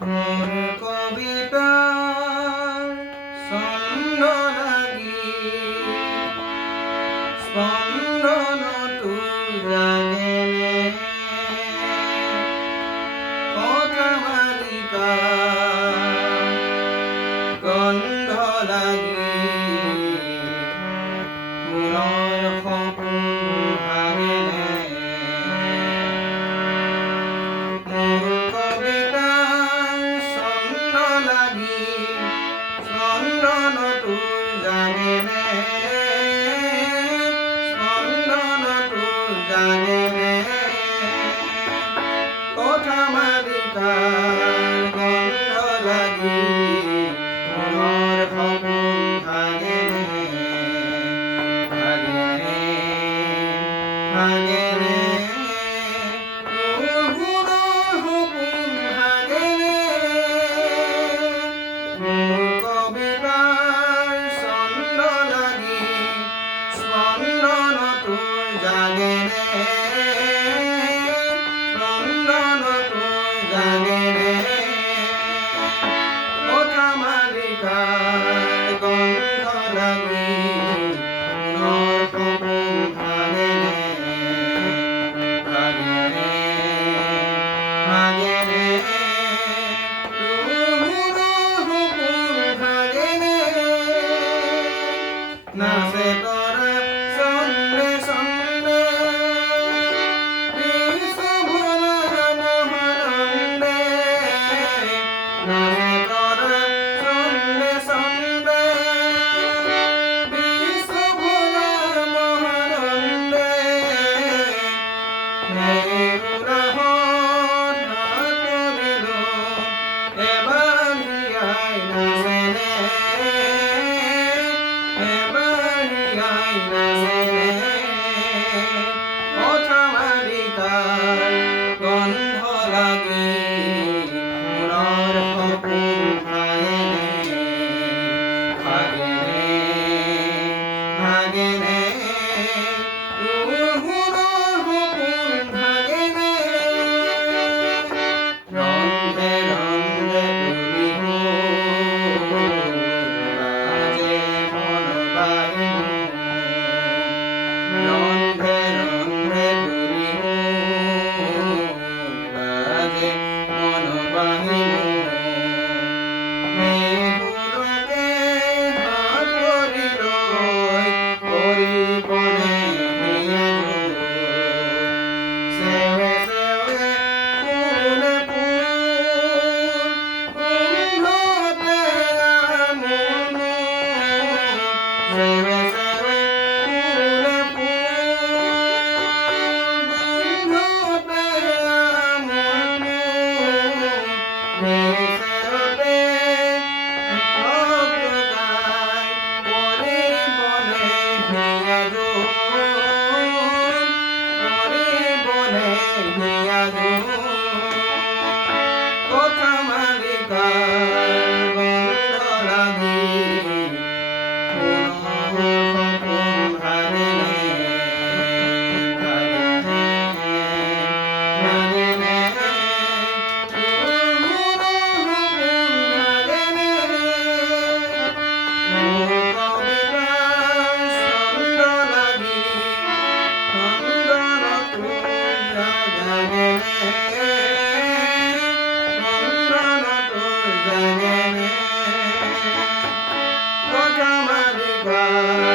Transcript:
মোর কবিতা ছন্দ লাগি স্পন্দন তোৰ জাগেনে কথা মালিকা গন্ধ লাগি মনৰ সপোন ভাঙেনে মোৰ কবিতা ছন্দ লাগি স্পন্দন তোৰ জাগেনে স্পন্দন তোৰ জাগেনে কথা মালিকাৰ গন্ধ লাগি মনৰ সপোন ভাঙেনে ভাঙেনে ভাঙেনে মোৰ মনৰ সপোন ভাঙেনে মোৰ কবিতাৰ ছন্দ লাগি স্পন্দন তোৰ জাগেনে স্পন্দন তোৰ জাগেনে কথা মালিকাৰ গন্ধ লাগি মনৰ সপোন ভাঙেনে ভাঙেনে ভাঙেনে তোৰ মনৰ সপোন ভাঙেনে নাচে তৰা ছন্দে ছন্দে বিশ্বভৰা মহানন্দে নাচে তৰা ছন্দে ছন্দে বিশ্বভৰা মহানন্দে মেৰুৰাহত হাত মেলো এবাৰ হিয়াই নাচেনে এবাৰ হিয়াই নাচেনে কথা মালিকাৰ গন্ধ লাগি মনৰ সপোন ভাঙেনে ভাঙেনে ভাঙেনে তোৰ মনৰ সপোন ভাঙেনে ৰন্ধে ৰন্ধে তুলি লাজে মন বাহিনী ৰন্ধে ৰন্ধে তুলি লাজে মন বাহিনী মেহুৰকে হাত ধৰি লৈ কৰিবনে হিয়া জোৰ সেৱে সেৱে ফুলে ফুল গোন্ধতে আমোল সেৱে সেৱে ফুলে ফুল গোন্ধতে আমোল নিচেৰতে লগ লগাই কৰিবনে হিয়া জোৰ কৰিবনে হিয়া জোৰ কথা মালিকাৰ গন্ধ লাগি মনৰ সপোন ভাঙেনে ভাঙেনে ভাঙেনে তোৰ মনৰ সপোন ভাঙেনে মোৰ কবিতাৰ ছন্দ লাগি স্পন্দন তোৰ জাগেনে স্পন্দন তোৰ জাগেনে কথা মালিকাৰ